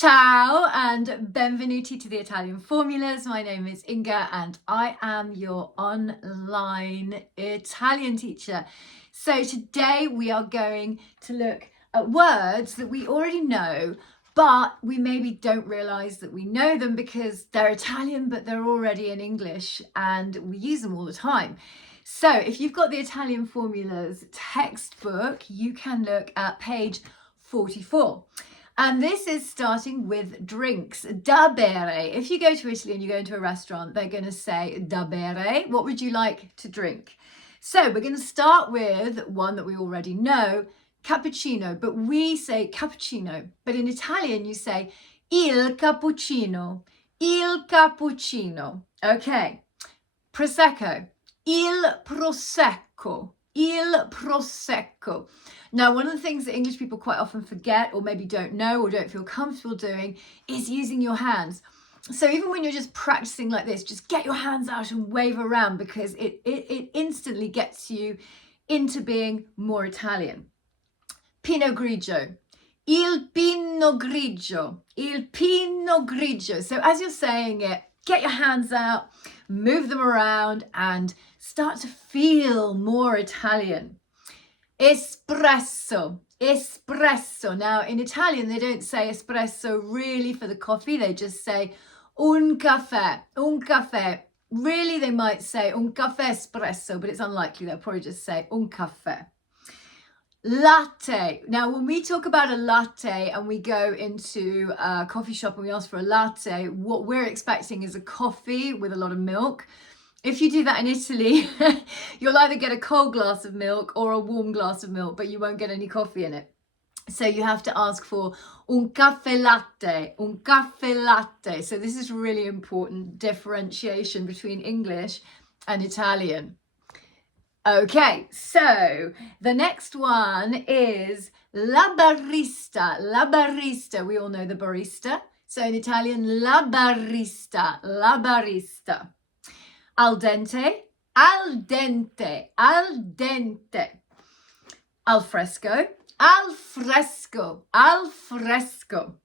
Ciao and benvenuti to the Italian Formulas. My name is Inga and I am your online Italian teacher. So today we are going to look at words that we already know, but we maybe don't realize that we know them because they're Italian, but they're already in English and we use them all the time. So if you've got the Italian Formulas textbook, you can look at page 44. And this is starting with drinks, da bere. If you go to Italy and you go into a restaurant, they're going to say da bere. What would you like to drink? So we're going to start with one that we already know, cappuccino, but we say cappuccino. But in Italian, you say il cappuccino, il cappuccino. Okay, prosecco, il prosecco, il prosecco. Now, one of the things that English people quite often forget or maybe don't know or don't feel comfortable doing is using your hands. So even when you're just practicing like this, just get your hands out and wave around because it instantly gets you into being more Italian. Pinot grigio, il pinot grigio, il pinot grigio. So as you're saying it, get your hands out, move them around and start to feel more Italian. Espresso, espresso. Now in Italian, they don't say espresso really for the coffee. They just say un caffè, un caffè. Really, they might say un caffè espresso, but it's unlikely. They'll probably just say un caffè. Latte. Now, when we talk about a latte and we go into a coffee shop and we ask for a latte, what we're expecting is a coffee with a lot of milk. If you do that in Italy, you'll either get a cold glass of milk or a warm glass of milk, but you won't get any coffee in it. So you have to ask for un caffè latte, un caffè latte. So this is really important differentiation between English and Italian. Okay, so the next one is la barista, la barista. We all know the barista. So in Italian, la barista, la barista. Al dente, al dente, al dente. Al fresco, al fresco, al fresco.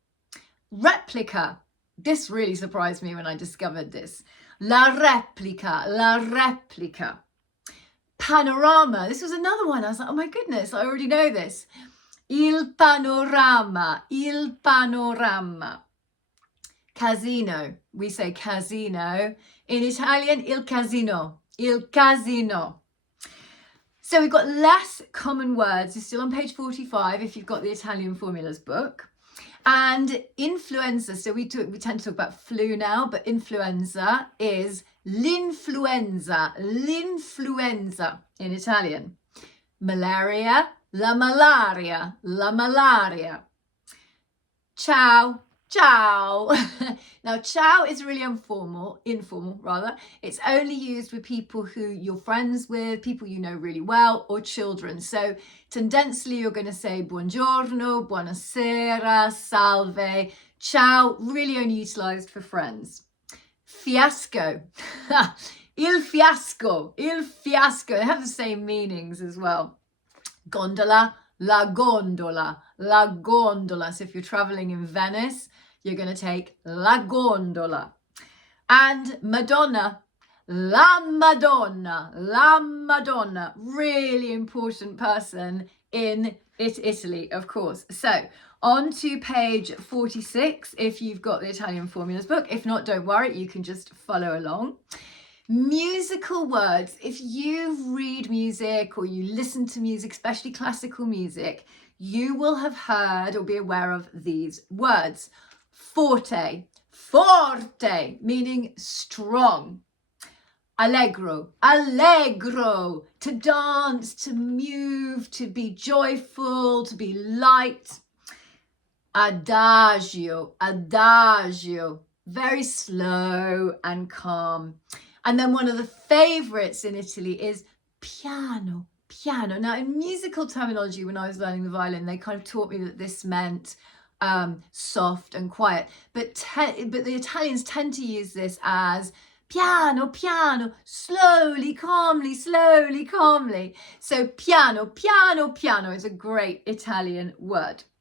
Replica. This really surprised me when I discovered this. La replica, la replica. Panorama. This was another one. I was like, oh my goodness, I already know this. Il panorama, il panorama. Casino. We say casino. In Italian, il casino, il casino. So we've got less common words. You're still on page 45 if you've got the Italian Formulas book. And influenza. So we tend to talk about flu now, but influenza is l'influenza, l'influenza in Italian. Malaria, la malaria, la malaria. Ciao. Ciao. Now, ciao is really informal rather. It's only used with people who you're friends with, people you know really well, or children. So tendentially, you're going to say buongiorno, buonasera, salve. Ciao, really only utilized for friends. Fiasco. Il fiasco, il fiasco. They have the same meanings as well. Gondola, la gondola, la gondola. So if you're traveling in Venice, you're going to take la gondola. And Madonna, la Madonna, la Madonna. Really important person in Italy, of course. So on to page 46 if you've got the Italian Formulas book. If not, don't worry, you can just follow along. Musical words. If you read music or you listen to music, especially classical music, you will have heard or be aware of these words. Forte, forte, meaning strong. Allegro, allegro, to dance, to move, to be joyful, to be light. Adagio, adagio, very slow and calm. And then one of the favorites in Italy is piano, piano. Now in musical terminology, when I was learning the violin, they kind of taught me that this meant soft and quiet. But the Italians tend to use this as piano, piano, slowly, calmly, slowly, calmly. So piano, piano, piano is a great Italian word.